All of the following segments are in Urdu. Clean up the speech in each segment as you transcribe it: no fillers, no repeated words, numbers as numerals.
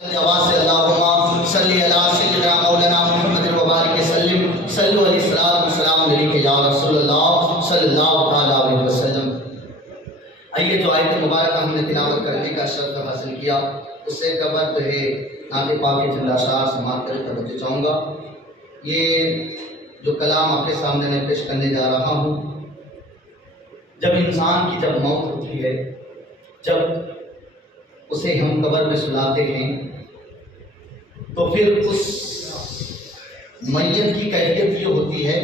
جواز سے اللہم صلی علی سیدنا مولانا محمد وبارک وسلم صلو علیہ الصلوۃ والسلام علیک یا رسول اللہ صلی اللہ علیہ وسلم۔ آئیے جو آیت مبارکہ ہم نے تلاوت کرنے کا شرف حاصل کیا اس سے قبل جو ہے نعت پاک کے چند اشعار سماعت کر توجہ چاہوں گا۔ یہ جو کلام آپ کے سامنے میں پیش کرنے جا رہا ہوں، جب انسان کی جب موت ہوتی ہے، جب اسے ہم قبر میں سلاتے ہیں تو پھر اس میت کی کیفیت یہ ہوتی ہے،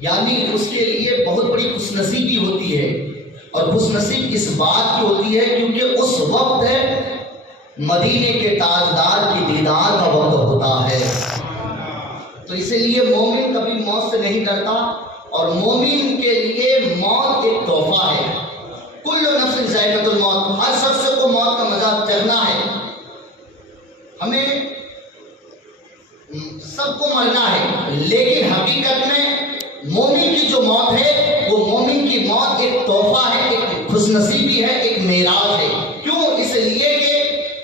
یعنی اس کے لیے بہت بڑی خوش نصیبی ہوتی ہے، اور خوش نصیب اس بات کی ہوتی ہے کیونکہ اس وقت مدینے کے تاجدار کی دیدار کا وقت ہوتا ہے۔ تو اسی لیے مومن کبھی موت سے نہیں ڈرتا، اور مومن کے لیے موت ایک تحفہ ہے۔ کل نفس ذائقۃ الموت، ہر شخص کو موت کا مزہ چکھنا ہے، ہمیں سب کو مرنا ہے، لیکن حقیقت میں مومن کی جو موت ہے وہ مومن کی موت ایک تحفہ ہے، ایک خوش نصیبی ہے، ایک معراج ہے۔ کیوں؟ اس لیے کہ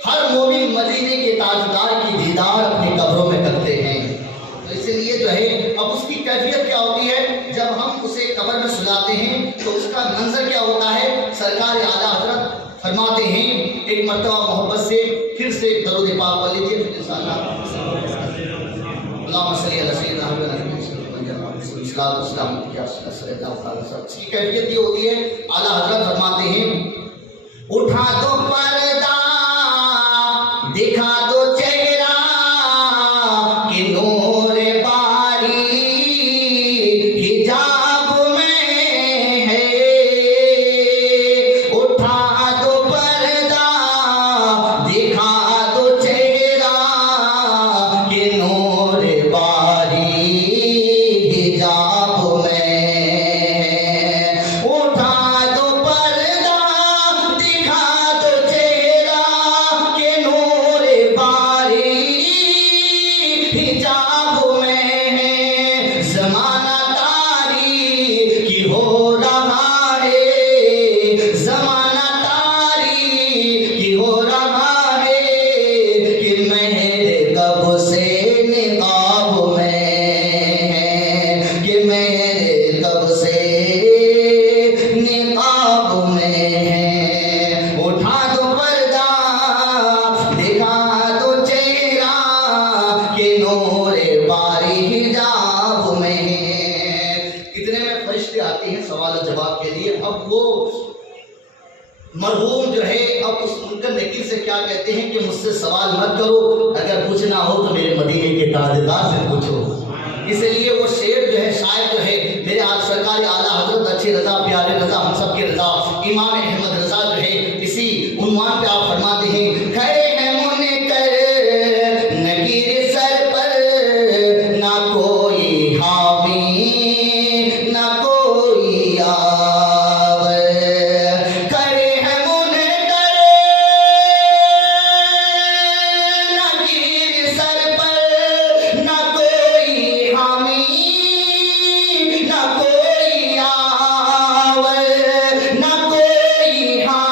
ہر مومن مدینے کے تاجدار کی دیدار اپنی قبروں میں کرتے ہیں۔ تو اس لیے جو ہے اب اس کی کیفیت کیا ہوتی ہے، جب ہم اسے قبر میں سلاتے ہیں تو اس کا منظر کیا ہوتا ہے؟ سرکار اعلیٰ حضرت فرماتے ہیں، ایک مرتبہ محبت سے پھر سے درود پاک پڑھ لیجیے، پھر انشاءاللہ اللہم صلی علی سیدنا محمد اس کی کیفیت یہ ہوتی ہے، اعلیٰ حضرت فرماتے ہیں، اٹھا دو پردہ دکھا دو چہرہ کہ نور باری حجاب میں ہے، اٹھا دو پردہ دکھا دو چہرہ کہ نور باری حجاب میں ہے، اٹھا دو پردہ دکھا دو چہرہ کہ نور باری حجاب میں ہے، زمانہ تاریکی ہو رہا ہے، زمانہ تاریکی ہو رہا ہے، کہ مہر کب سے نقاب میں ہے، کہ مہر کب سے نقاب میں ہے، اٹھا دو پردہ دکھا دو چہرہ کہ نور باری حجاب میں ہے۔ اتنے میں فرشتے آتے ہیں سوال و جواب کے لیے۔ اب وہ مرحوم جو ہے اب اس منکر نکیر سے کیا کہتے ہیں کہ مجھ سے سوال مت کرو، اگر پوچھنا ہو تو میرے مدینے کے تاجدار سے پوچھو۔ اس لیے وہ شعر جو ہے، شاعر جو ہے، میرے آج سرکار اعلیٰ حضرت اچھے رضا پیارے رضا ہم سب کے رضا امام احمد رضا جو ہے اسی عنوان پہ آپ فرماتے ہیں، کھڑے ہیں منکر نکیر سر پر، نہ کوئی حامی نہ کوئی آور، کھڑے ہیں منکر نکیر سر پر، نہ کوئی حامی نہ کوئی آور، نہ کوئی حامی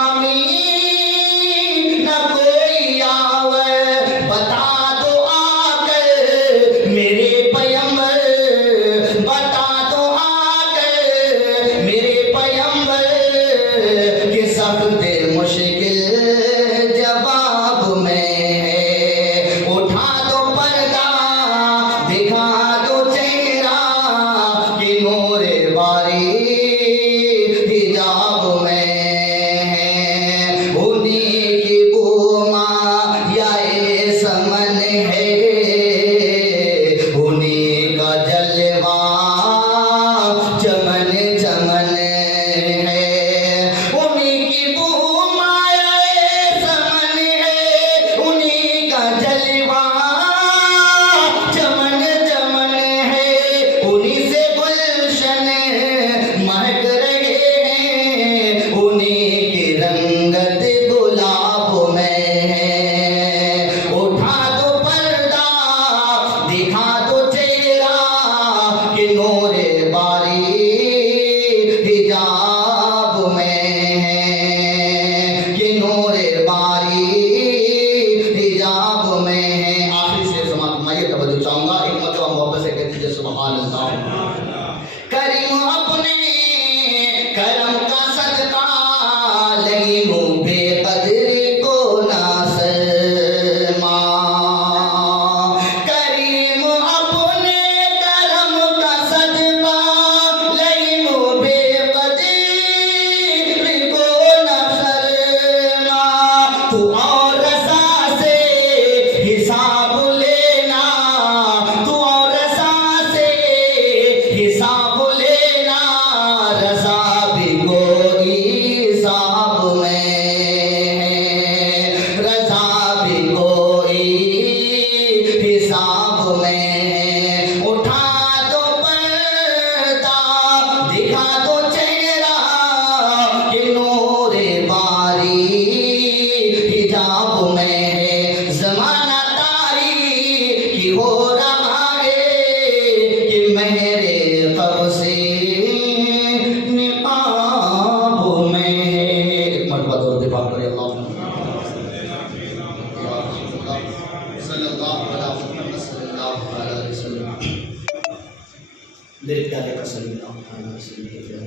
میرے پیارے کا صلی اللہ علیہ وسلم کے پیارے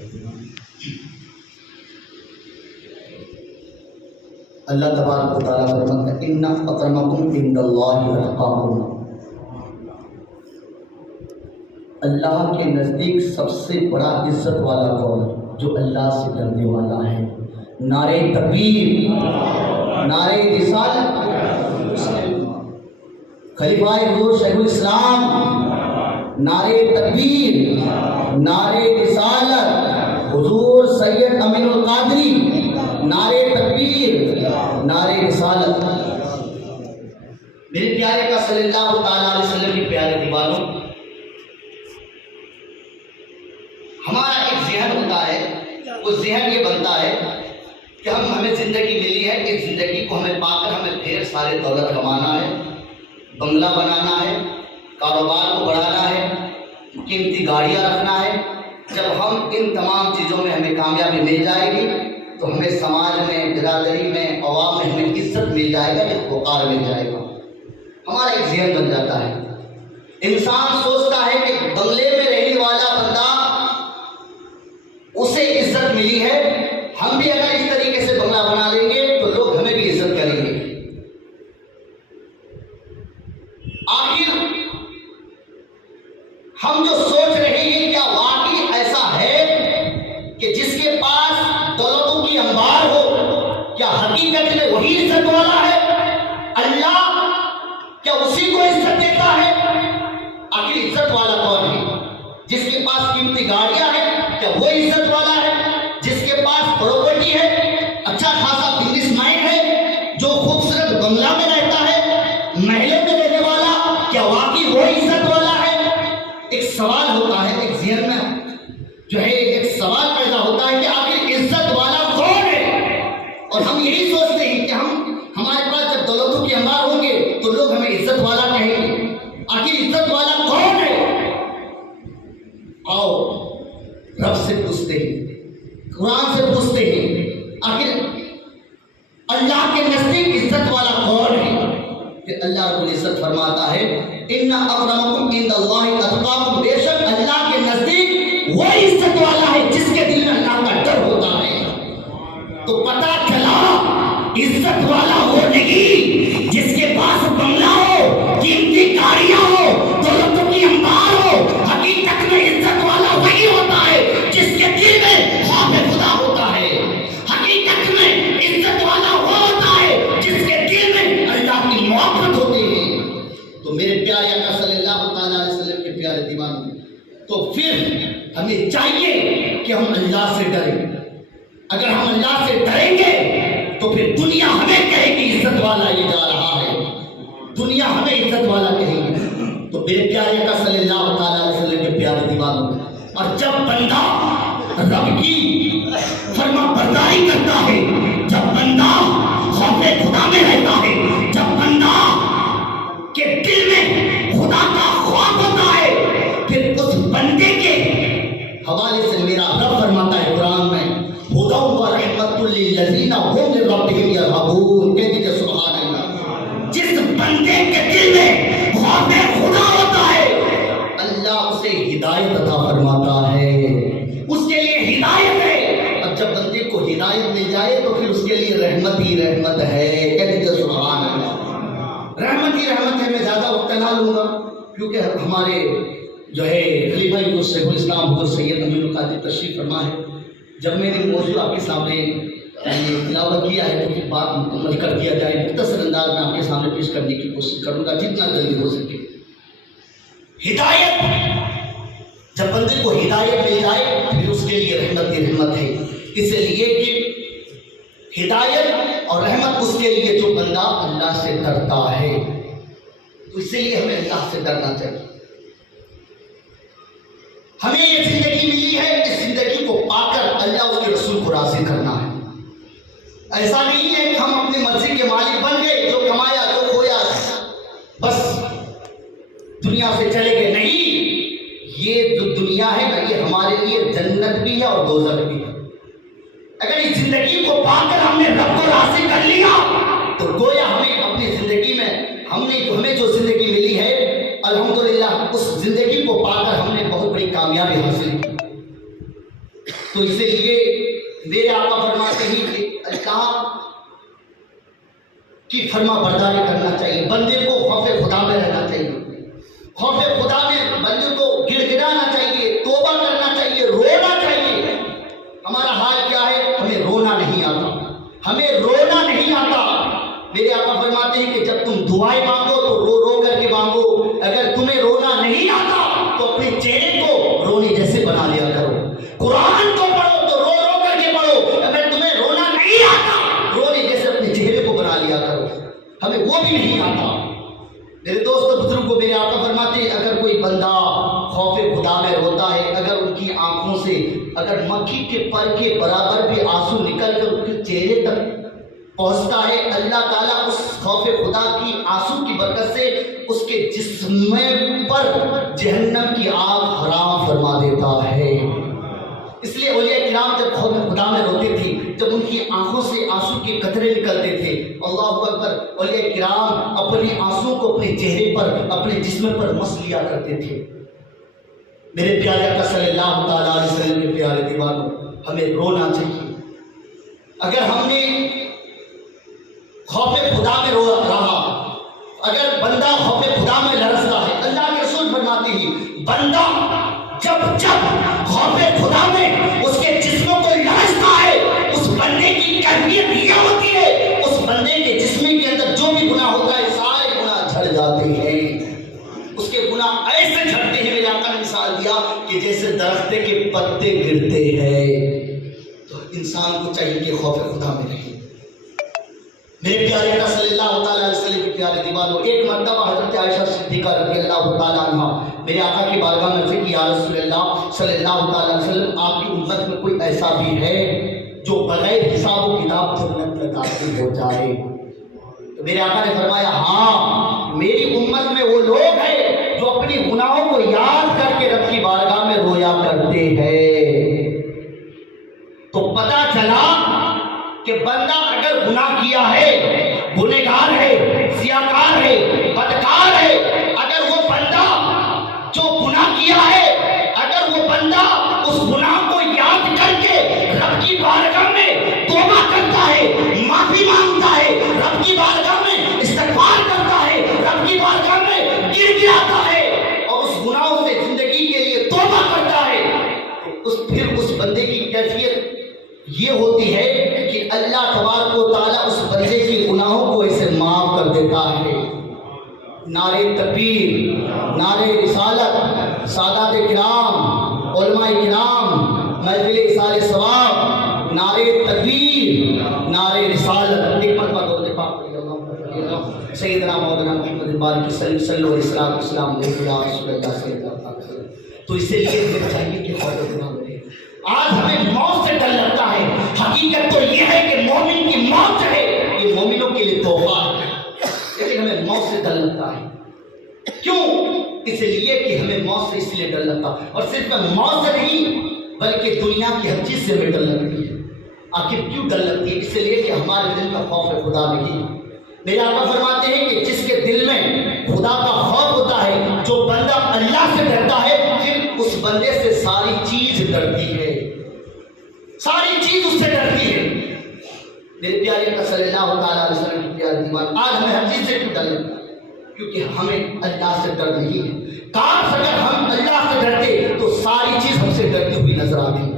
اللہ تبارک و تعالیٰ فرماتا ہے ان اکرمکم عند اللہ اتقاکم، اللہ کے نزدیک سب سے بڑا عزت والا کون؟ جو اللہ سے ڈرنے والا ہے۔ نعرہ تکبیر، نعرہ رسالت، خلیفہ حضور شیخ الاسلام، نعرہ تکبیر، نعرہ رسالت، حضور سید امین القادری، نعرہ تکبیر، نعرہ رسالت۔ میرے پیارے کا صلی اللہ تعالیٰ علیہ وسلم کی پیارے دیوانوں، ہمارا ایک ذہن ہوتا ہے، وہ ذہن یہ بنتا ہے کہ ہمیں زندگی ملی ہے، اس زندگی کو ہمیں پا کر ہمیں ڈھیر سارے دولت کمانا ہے، بنگلہ بنانا ہے، کاروبار کو بڑھانا ہے، قیمتی گاڑیاں رکھنا ہے۔ جب ہم ان تمام چیزوں میں ہمیں کامیابی مل جائے گی تو ہمیں سماج میں، برادری میں، عوام میں ہمیں عزت مل جائے گا، ایک وقار مل جائے گا۔ ہمارا ایک ذہن بن جاتا ہے، انسان سوچتا ہے کہ بنگلے میں رہنے والا بندہ اسے عزت ملی ہے، ہم بھی اگر اس طریقے سے بنگلہ بنا لیں گے تو لوگ ہمیں بھی عزت کریں گے۔ آخر ہم جو سوچ رہے ہیں کیا واقعی ایسا ہے کہ جس کے پاس دولتوں کی انبار ہو، کیا حقیقت میں وہی عزت والا ہے؟ اللہ کیا اسی کو عزت دیتا ہے؟ آخر عزت والا کون ہے؟ جس کے پاس قیمتی گاڑیاں ہیں، کیا وہ عزت والا ہے؟ جس کے پاس پراپرٹی ہے، اچھا خاصا بزنس مائنڈ ہے، جو خوبصورت بنگلہ میں رہتا ہے، محلے میں رہنے والا، کیا واقعی وہ عزت والا ہے؟ ایک سوال ہوتا ہے، ایک ذہن میں جو ہے ایک سوال پیدا ہوتا ہے کہ آخر عزت والا کون ہے؟ اور ہم یہی سوچتے ہیں کہ ہمارے پاس جب دولتوں کے انبار ہوں گے تو لوگ ہمیں عزت والا کہیں گے۔ آخر عزت والا کون ہے؟ آؤ رب سے پوچھتے ہیں، قرآن سے پوچھتے ہیں، آخر اللہ کے نزدیک عزت والا کون ہے؟ کہ اللہ رب العزت فرماتا ہے ان اکرمکم عند اللہ اتقاکم، بے شک اللہ کے نزدیک وہ عزت والا ہے جس کے دل میں اللہ کا ڈر ہوتا ہے۔ تو پتہ چلا عزت والا وہ نہیں جس کے پاس بنگلہ ہو، قیمتی گاڑیاں ہو، دولتوں کی انبار ہو۔ حقیقت میں عزت والا وہی ہوتا ہے جس کے دل میں خوف خدا ہوتا ہے۔ حقیقت میں عزت والا وہ ہوتا ہے جس کے دل میں اللہ کی محبت ہوتی ہے۔ تو میرے پیارے آقا صلی اللہ تعالیٰ علیہ وسلم کے پیارے دیوانوں، تو پھر ہمیں چاہیے کہ ہم اللہ سے ڈریں۔ اگر ہم اللہ سے ڈریں گے تو پھر دنیا ہمیں کہے گی عزت والا یہ جا رہا ہے، دنیا ہمیں عزت والا کہے گی۔ تو میرے پیارے آقا صلی اللہ تعالیٰ علیہ وسلم کے پیارے دیوانوں، اور جب بندہ رب کی فرما برداری کرتا ہے، جب بندہ خوف خدا میں رہتا ہے، جب بندہ کے دل میں خدا کا خوف ہوتا ہے، پھر اس بندے کے حوالے سے میرا رب فرماتا ہے قرآن میں ہدی و رحمت للذین هم لربهم یرہبون۔ کہہ دیجیے سبحان اللہ۔ جس بندے کے دل میں خوف خدا ہوتا ہے، اللہ اسے ہدایت عطا فرماتا ہے، اس کے لیے ہدایت ہے۔ اب جب بندے کو ہدایت مل جائے تو پھر اس کے لیے رحمت ہی رحمت ہے۔ کہہ دیجیے سبحان اللہ۔ رحمت ہی رحمت ہے۔ میں زیادہ وقت نہ لوں گا کیونکہ ہمارے جو ہے خلیفہ شیخ الاسلام حضور سید امین القادری تشریف فرما ہے۔ جب میں نے موضوع آپ کے سامنے تلاوت کیا ہے تو پھر بات مکمل کر دیا جائے، مختصر انداز میں آپ کے سامنے پیش کرنے کی کوشش کروں گا جتنا جلدی ہو سکے۔ ہدایت، جب بندے کو ہدایت مل جائے پھر اس کے لیے رحمت ہی رحمت ہے، اس لیے کہ ہدایت اور رحمت اس کے لیے جو بندہ اللہ سے ڈرتا ہے۔ تو اس لیے ہمیں اللہ سے ڈرنا چاہیے۔ ہمیں یہ زندگی ملی ہے، اس زندگی کو پا کر اللہ اس کے رسول کو راضی کرنا ہے۔ ایسا نہیں ہے کہ ہم اپنی مرضی کے مالک بن گئے، جو کمایا جو کھویا بس دنیا سے چلے گئے۔ نہیں، یہ جو دنیا ہے نا یہ ہمارے لیے جنت بھی ہے اور دوزخ بھی ہے۔ اگر اس زندگی کو پا کر ہم نے رب کو راضی کر لیا تو گویا ہمیں اپنی زندگی میں ہمیں جو زندگی ملی ہے الحمدللہ اس زندگی کو پا کر ہم نے بہت بڑی کامیابی حاصل کی۔ تو اسی لیے میرے آقا فرماتے ہیں کہ اللہ کی فرما برداری کرنا چاہیے، بندے کو خوف خدا میں رہنا چاہیے، خوف خدا میں بندے کو گڑ گڑانا چاہیے، توبہ کرنا چاہیے، رونا چاہیے۔ ہمارا حال کیا ہے؟ ہمیں رونا نہیں آتا، ہمیں رونا نہیں آتا۔ میرے آقا فرماتے ہیں کہ جب تم دعائیں مانگو تو رو رو کر کے مانگو، اگر تمہیں رونا نہیں آتا تو اپنے چہرے کو رونے جیسے بنا لیا کرو، قرآن کو پڑھو تو رو رو کر کے پڑھو، اگر تمہیں رونا نہیں آتا رونے جیسے اپنے چہرے کو بنا لیا کرو، ہمیں وہ بھی نہیں آتا۔ میرے دوست بزرگوں، میرے آقا فرماتے ہیں اگر کوئی بندہ خوف خدا میں روتا ہے، اگر ان کی آنکھوں سے اگر مکھی کے پر کے برابر بھی آنسو نکل کر ان کے چہرے تک پہنچتا ہے، اللہ تعالیٰ اس خوف خدا کی آنسو کی برکت سے اس کے جسم پر جہنم کی آگ حرام فرما دیتا ہے۔ اس لیے اولیاء کرام جب خوف خدا میں روتے تھے، جب ان کی آنکھوں سے آنسو کے قطرے نکلتے تھے، اللہ اکبر، اولیاء کرام اپنے آنسو کو اپنے چہرے پر، اپنے جسم پر مس لیا کرتے تھے۔ میرے پیارے آقا صلی اللہ تعالیٰ علیہ وسلم کے پیارے دیوانوں، ہمیں رونا چاہیے۔ اگر ہم نے خوف خدا میں رو رہا، اگر بندہ خوف خدا میں لرزتا ہے، اللہ کے رسول فرماتے ہیں بندہ جب خوف خدا میں اس کے جسم کو لرزتا ہے، اس بندے کی کیفیت یہ ہوتی ہے، اس بندے کے جسم کے اندر جو بھی گناہ ہوتا ہے سارے گناہ جھڑ جاتے ہیں، اس کے گناہ ایسے جھڑتے ہیں۔ میرے آقا نے مثال دیا کہ جیسے درخت کے پتے گرتے ہیں۔ تو انسان کو چاہیے کہ خوف خدا میں رہے۔ میرے پیارے آقا صلی اللہ تعالیٰ علیہ وسلم کے پیارے دیوانوں، ایک مرتبہ حضرت عائشہ صدیقہ رضی اللہ تعالیٰ عنہ میرے آقا کی بارگاہ میں عرض کی یا رسول اللہ صلی اللہ تعالیٰ علیہ وسلم، آپ کی امت میں کوئی ایسا بھی ہے جو بغیر حساب و کتاب جنت میں داخل ہو جائے؟ تو میرے آقا نے فرمایا ہاں، میری امت میں وہ لوگ ہیں جو اپنی گناہوں کو یاد کر کے رب کی بارگاہ میں رویا کرتے ہیں۔ تو پتہ چلا کہ بندہ اگر گناہ کیا ہے، گنہگار ہے، سیاکار ہے، بدکار ہے، اگر وہ بندہ جو گناہ کیا ہے، اگر وہ بندہ اس گناہ کو یاد کر کے رب کی بارگاہ میں توبہ کرتا ہے، معافی مانگتا ہے، رب کی بارگاہ میں استغفار کرتا ہے، رب کی بارگاہ میں گر گراتا ہے اور اس گناہوں سے زندگی کے لیے توبہ کرتا ہے، تو پھر اس بندے کی کیفیت یہ ہوتی ہے کہ اللہ تبارک و تعالیٰ اس بندے کی گناہوں کو اسے معاف کر دیتا ہے۔ نعرہ تکبیر، نعرہ رسالت، سادات کرام، علماء کرام، محفل ایصال ثواب، نعرہ تکبیر، نعرہ رسالت، ایک مرتبہ درود پاک سیدنا مولانا محمد بارک صلی اللہ علیہ وسلم یا رسول اللہ صلی اللہ علیہ وسلم۔ تو اسے لیے ہمیں چاہیے کہ خوف خدا میں رہے۔ آج ہمیں موت سے ڈر لگتا ہے، حقیقت تو یہ ہے کہ مومن کی موت ہے یہ مومنوں کے لیے تحفہ ہے، لیکن ہمیں موت سے ڈر لگتا ہے۔ کیوں؟ اس لیے کہ ہمیں موت سے اس لیے ڈر لگتا ہے، اور صرف موت سے نہیں بلکہ دنیا کی ہر چیز سے ہمیں ڈر لگتی ہے۔ آخر کیوں ڈر لگتی ہے؟ اس لیے کہ ہمارے دل میں خوف خدا نہیں ہے۔ میرے آقا فرماتے ہیں کہ جس کے دل میں خدا کا خوف ہوتا ہے، جو بندہ اللہ سے ڈرتا ہے، پھر اس بندے سے ساری چیز ڈرتی ہے، ساری چیز اس سے ڈرتی ہے۔ میرے پیارے آقا صلی اللہ تعالیٰ علیہ وسلم کی پیاری دیوان، آج ہمیں ہر چیز سے کیوں ڈر لگتا ہے؟ کیونکہ ہمیں اللہ سے ڈر نہیں ہے۔ کاش اگر ہم اللہ سے ڈرتے تو ساری چیز ہم سے ڈرتی ہوئی نظر آتی۔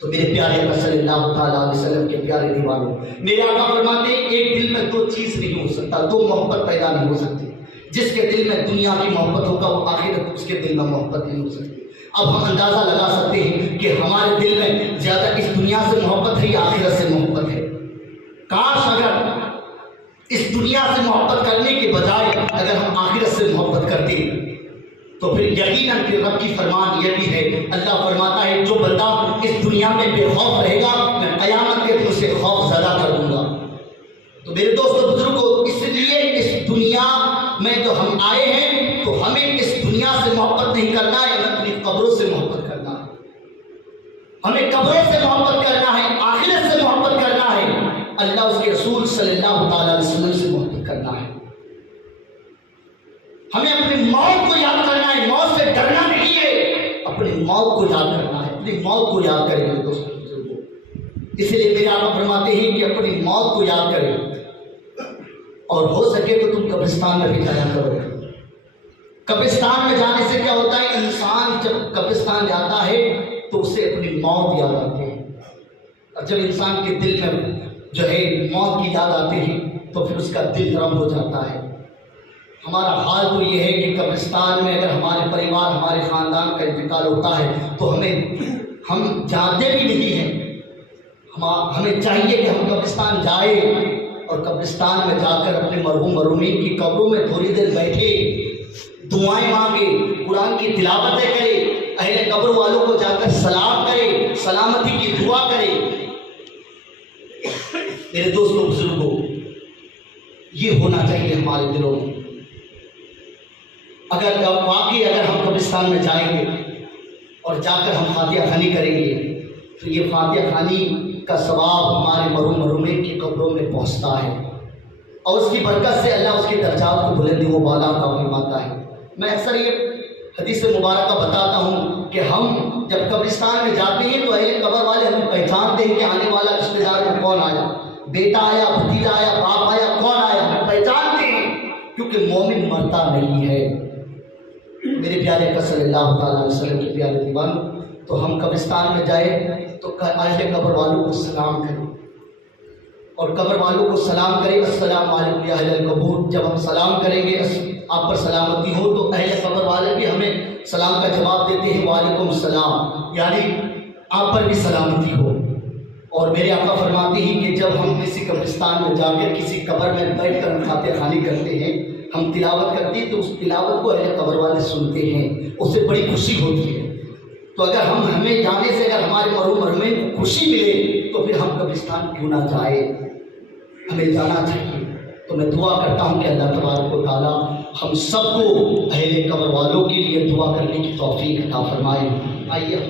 تو میرے پیارے آقا صلی اللہ تعالیٰ علیہ وسلم کے پیارے دیوانوں، میرے آقا فرماتے ہیں ایک دل میں دو چیز نہیں ہو سکتا، دو محبت پیدا نہیں ہو سکتی۔ جس کے دل میں دنیا کی محبت ہوگا وہ آخرت اس کے دل میں محبت نہیں ہو سکتی۔ اب ہم اندازہ لگا سکتے ہیں کہ ہمارے دل میں زیادہ اس دنیا سے محبت ہے یا آخرت سے محبت ہے۔ کاش اگر اس دنیا سے محبت کرنے کے بجائے اگر ہم آخرت سے محبت کرتے تو پھر یقیناً کہ رب کی فرمان یہ بھی ہے، اللہ فرماتا ہے جو بندہ اس دنیا میں بے خوف رہے گا میں قیامت کے دن اسے خوف زدہ کر دوں گا۔ تو میرے دوست بزرگوں، اس لیے اس دنیا میں جو ہم آئے ہیں تو ہمیں اس دنیا سے محبت نہیں کرنا ہے، ہمیں اپنی قبروں سے محبت کرنا ہے، ہمیں قبروں سے محبت کرنا ہے، آخرت سے محبت کرنا ہے، اللہ اس کے رسول صلی اللہ تعالیٰ علیہ وسلم سے محبت کرنا ہے۔ ہمیں اپنی موت کو یاد کرنا ہے، موت سے ڈرنا نہیں ہے، موت کو یاد کرنا ہے، اپنی موت کو یاد کریں گے دوستوں بزرگوں۔ اس لیے میرے آقا فرماتے ہیں کہ اپنی موت کو یاد کریں، اور ہو سکے تو تم قبرستان میں بھی جایا کرو۔ قبرستان میں جانے سے کیا ہوتا ہے، انسان جب قبرستان جاتا ہے تو اسے اپنی موت یاد آتی ہے، اور جب انسان کے دل میں جو ہے موت کی یاد آتی ہے تو پھر اس کا دل نرم ہو جاتا ہے۔ ہمارا حال تو یہ ہے کہ قبرستان میں اگر ہمارے پریوار ہمارے خاندان کا انتقال ہوتا ہے تو ہم جانتے بھی نہیں ہیں، ہمیں چاہیے کہ ہم قبرستان جائیں اور قبرستان میں جا کر اپنے مرحوم مرحومین کی قبروں میں تھوڑی دیر بیٹھے، دعائیں مانگے، قرآن کی تلاوتیں کرے، اہل قبر والوں کو جا کر سلام کرے، سلامتی کی دعا کرے۔ میرے دوستوں بزرگوں، یہ ہونا چاہیے ہمارے دلوں میں۔ اگر ہم قبرستان میں جائیں گے اور جا کر ہم فاتحہ خوانی کریں گے تو یہ فاتحہ خوانی کا ثواب ہمارے مرحوم مرحومین کی قبروں میں پہنچتا ہے، اور اس کی برکت سے اللہ اس کے درجات کو بلندی و بالا عطا فرماتا ہے۔ میں اکثر یہ حدیث مبارکہ بتاتا ہوں کہ ہم جب قبرستان میں جاتے ہیں تو اہل قبر والے ہم پہچانتے ہیں کہ آنے والا رشتہ دار میں کون آیا، بیٹا آیا، بھتیجا آیا، باپ آیا، کون آیا، ہم پہچانتے ہیں، کیونکہ مومن مرتا نہیں ہے۔ میرے پیارے کا صلی اللہ تعالیٰ علیہ وسلم کے پیارے دیوانوں، تو ہم قبرستان میں جائیں تو اہل قبر والوں کو سلام کریں، اور قبر والوں کو سلام کریں، السلام علیکم یا اہل القبور۔ جب ہم سلام کریں گے آپ پر سلامتی ہو، تو اہل قبر والے بھی ہمیں سلام کا جواب دیتے ہیں، وعلیکم السلام، یعنی آپ پر بھی سلامتی ہو۔ اور میرے آقا فرماتے ہیں کہ جب ہم کسی قبرستان میں جا کر کسی قبر میں بیٹھ کر فاتحہ خوانی کرتے ہیں، ہم تلاوت کرتے ہیں، تو اس تلاوت کو اہل قبر والے سنتے ہیں، اس سے بڑی خوشی ہوتی ہے۔ تو اگر ہمیں جانے سے اگر ہمارے مرحوم مرحومین کو خوشی ملے تو پھر ہم قبرستان کیوں نہ جائیں، ہمیں جانا چاہیے۔ تو میں دعا کرتا ہوں کہ اللہ تبارک و تعالیٰ ہم سب کو اہل قبر والوں کے لیے دعا کرنے کی توفیق عطا فرمائے۔ آئیے ہم